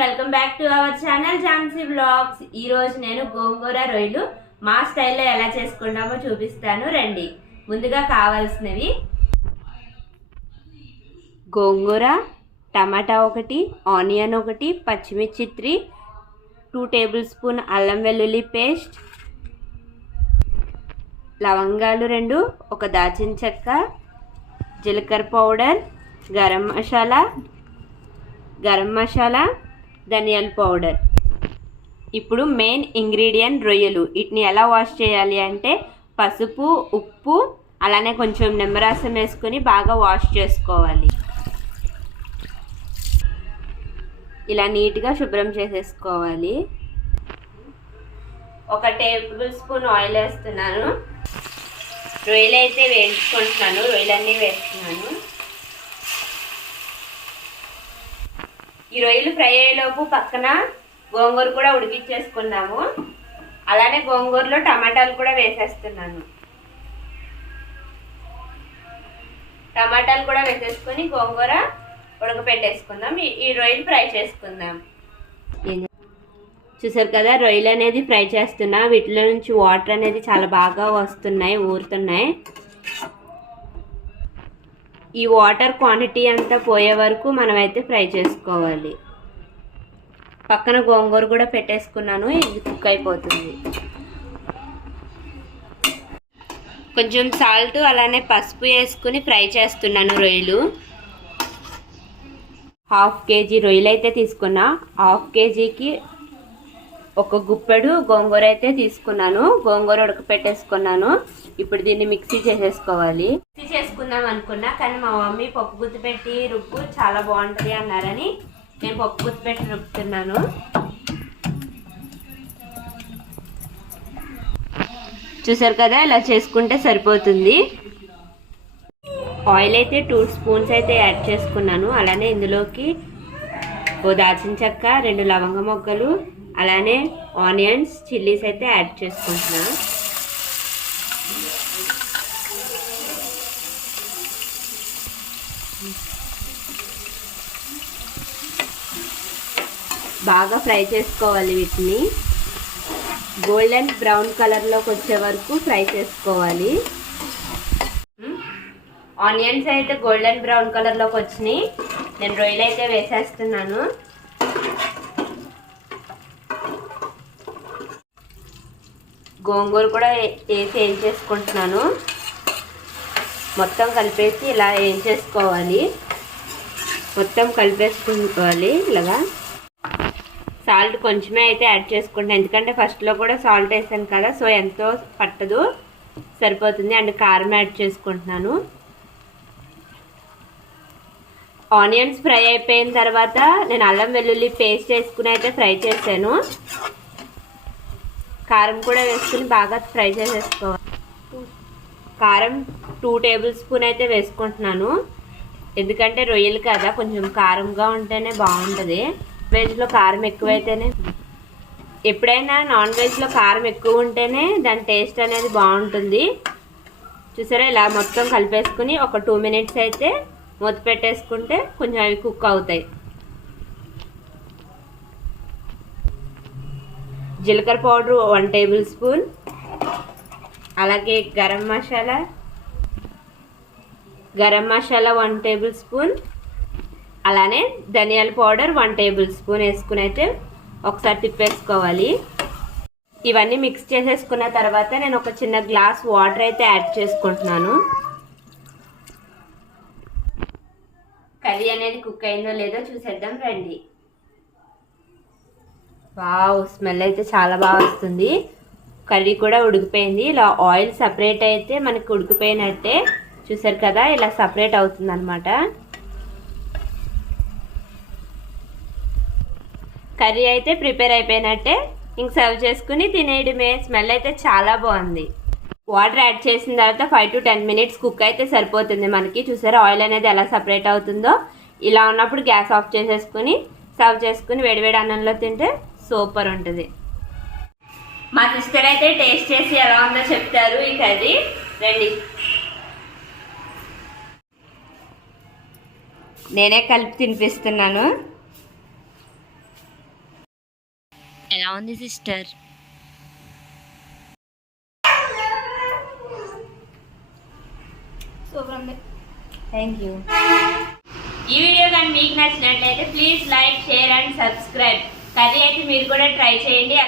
Welcome back to our channel Jhansi blogs ఈరోజు నేను గోంగూర రొయ్యలు మా స్టైల్లో ఎలా చేసుకుంటామో చూపిస్తాను. రండి. ముందుగా కావాల్సినవి. గోంగూర టమాటా ఒకటి ఆనియన్ ఒకటి పచ్చిమిర్చి త్రీ టూ టేబుల్ స్పూన్ అల్లం వెల్లుల్లి పేస్ట్ లవంగాలు రెండు ఒక దాచిన చెక్క జీలకర్ర పౌడర్ గరం మసాలా గరం మసాలా ధనియాల పౌడర్. ఇప్పుడు మెయిన్ ఇంగ్రీడియంట్ రొయ్యలు. వీటిని ఎలా వాష్ చేయాలి అంటే పసుపు ఉప్పు అలానే కొంచెం నిమ్మరసం వేసుకొని బాగా వాష్ చేసుకోవాలి. ఇలా నీట్గా శుభ్రం చేసేసుకోవాలి. ఒక టేబుల్ స్పూన్ ఆయిల్ వేస్తున్నాను. రొయ్యలు అయితే వేయించుకుంటున్నాను. రొయ్యలన్నీ వేస్తున్నాను. ఈ రొయ్యలు ఫ్రై అయ్యేలోపు పక్కన గోంగూర కూడా ఉడికిచ్చేసుకున్నాము అలానే గోంగూరలో టమాటాలు కూడా వేసేస్తున్నాను. టమాటాలు కూడా వేసేసుకొని గోంగూర ఉడకపెట్టేసుకుందాం. ఈ రొయ్యలు ఫ్రై చేసుకుందాం. చూసారు కదా రొయ్యలు అనేది ఫ్రై చేస్తున్నా. వీటిలో నుంచి వాటర్ అనేది చాలా బాగా వస్తున్నాయి ఊరుతున్నాయి. ఈ వాటర్ క్వాంటిటీ అంతా పోయే వరకు మనమైతే ఫ్రై చేసుకోవాలి. పక్కన గోంగూర కూడా పెట్టేసుకున్నాను ఇది కుక్ అయిపోతుంది. కొంచెం సాల్ట్ అలానే పసుపు వేసుకుని ఫ్రై చేస్తున్నాను రొయ్యలు. హాఫ్ కేజీ రొయ్యలు అయితే తీసుకున్నా. హాఫ్ కేజీకి ఒక గుప్పెడు గోంగూర అయితే తీసుకున్నాను. గోంగూర ఉడకపెట్టేసుకున్నాను. ఇప్పుడు దీన్ని మిక్సీ చేసేసుకోవాలి. మిక్సీ చేసుకుందాం అనుకున్నా కానీ మా మమ్మీ పప్పు గుత్తి పెట్టి రుబ్బు చాలా బాగుంటుంది అన్నారని నేను పప్పు గుత్తి పెట్టి రుబ్బుతున్నాను. చూసారు కదా ఇలా చేసుకుంటే సరిపోతుంది. ఆయిల్ అయితే టూ స్పూన్స్ అయితే యాడ్ చేసుకున్నాను. అలానే ఇందులోకి ఓ దాచిన చెక్క రెండు లవంగ మొగ్గలు అలానే ఆనియన్స్ చిల్లీస్ అయితే యాడ్ చేసుకుంటున్నా. బాగా ఫ్రై చేసుకోవాలి వీటిని. గోల్డెన్ బ్రౌన్ కలర్లోకి వచ్చే వరకు ఫ్రై చేసుకోవాలి. ఆనియన్స్ అయితే గోల్డెన్ బ్రౌన్ కలర్లోకి వచ్చినాయి. నేను రొయ్యలు అయితే వేసేస్తున్నాను. గోంగూర కూడా వేసి ఏం చేసుకుంటున్నాను? మొత్తం కలిపేసి ఇలా ఏం చేసుకోవాలి? మొత్తం కలిపేసుకోవాలి ఇలాగా? సాల్ట్ కొంచెమే అయితే యాడ్ చేసుకుంటాను ఎందుకంటే ఫస్ట్లో కూడా సాల్ట్ వేసాను కదా సో ఎంతో పట్టదు. సరిపోతుంది. అండ్ కారం యాడ్ చేసుకుంటున్నాను. ఆనియన్స్ ఫ్రై అయిపోయిన తర్వాత నేను అల్లం వెల్లుల్లి పేస్ట్ వేసుకుని అయితే ఫ్రై చేశాను. కారం కూడా వేసుకుని బాగా ఫ్రై చేసేసుకోవాలి. కారం టూ టేబుల్ స్పూన్ అయితే వేసుకుంటున్నాను. ఎందుకంటే రొయ్యలు కదా కొంచెం కారంగా ఉంటేనే బాగుంటుంది. వెజ్లో కారం ఎక్కువైతేనే. ఎప్పుడైనా నాన్ వెజ్లో కారం ఎక్కువ ఉంటేనే దాని టేస్ట్ అనేది బాగుంటుంది. చూసారా ఇలా మొత్తం కలిపేసుకుని ఒక టూ మినిట్స్ అయితే మూత పెట్టేసుకుంటే కొంచెం అవి కుక్ అవుతాయి. జీలకర్ర పౌడర్ వన్ టేబుల్ స్పూన్. అలాగే garam masala. Garam masala one tablespoon. అలానే ధనియాల పౌడర్ వన్ టేబుల్ స్పూన్ వేసుకుని అయితే ఒకసారి తిప్పేసుకోవాలి. ఇవన్నీ మిక్స్ చేసేసుకున్న తర్వాత నేను ఒక చిన్న గ్లాస్ వాటర్ అయితే యాడ్ చేసుకుంటున్నాను. కర్రీ అనేది కుక్ అయిందో లేదో చూసేద్దాం రండి. వావ్ స్మెల్ అయితే చాలా బాగా వస్తుంది. కర్రీ కూడా ఉడికిపోయింది. ఇలా ఆయిల్ సపరేట్ అయితే మనకి ఉడికిపోయినట్టే. చూసారు కదా ఇలా సపరేట్ అవుతుంది అనమాట కర్రీ అయితే ప్రిపేర్ అయిపోయినట్టే. ఇంక సర్వ్ చేసుకుని తినేయడమే. స్మెల్ అయితే చాలా బాగుంది. వాటర్ యాడ్ చేసిన తర్వాత five to ten minutes cook అయితే సరిపోతుంది మనకి. చూసారా ఆయిల్ అనేది ఎలా సపరేట్ అవుతుందో. ఇలా ఉన్నప్పుడు గ్యాస్ ఆఫ్ చేసేసుకుని సర్వ్ చేసుకుని వేడివేడి అన్నంలో తింటే సూపర్ ఉంటుంది. మా సిస్టర్ అయితే టేస్ట్ చేసి ఎలా ఉందో చెప్తారు ఈ కర్రీ. రండి. నేనే కలిపి తినిపిస్తున్నాను. ఎలా ఉంది సిస్టర్? సూపర్ ఉంది. Thank you. ఈ వీడియో కానీ మీకు నచ్చినట్లయితే please like share and subscribe. Curry అయితే మీరు కూడా ట్రై చేయండి.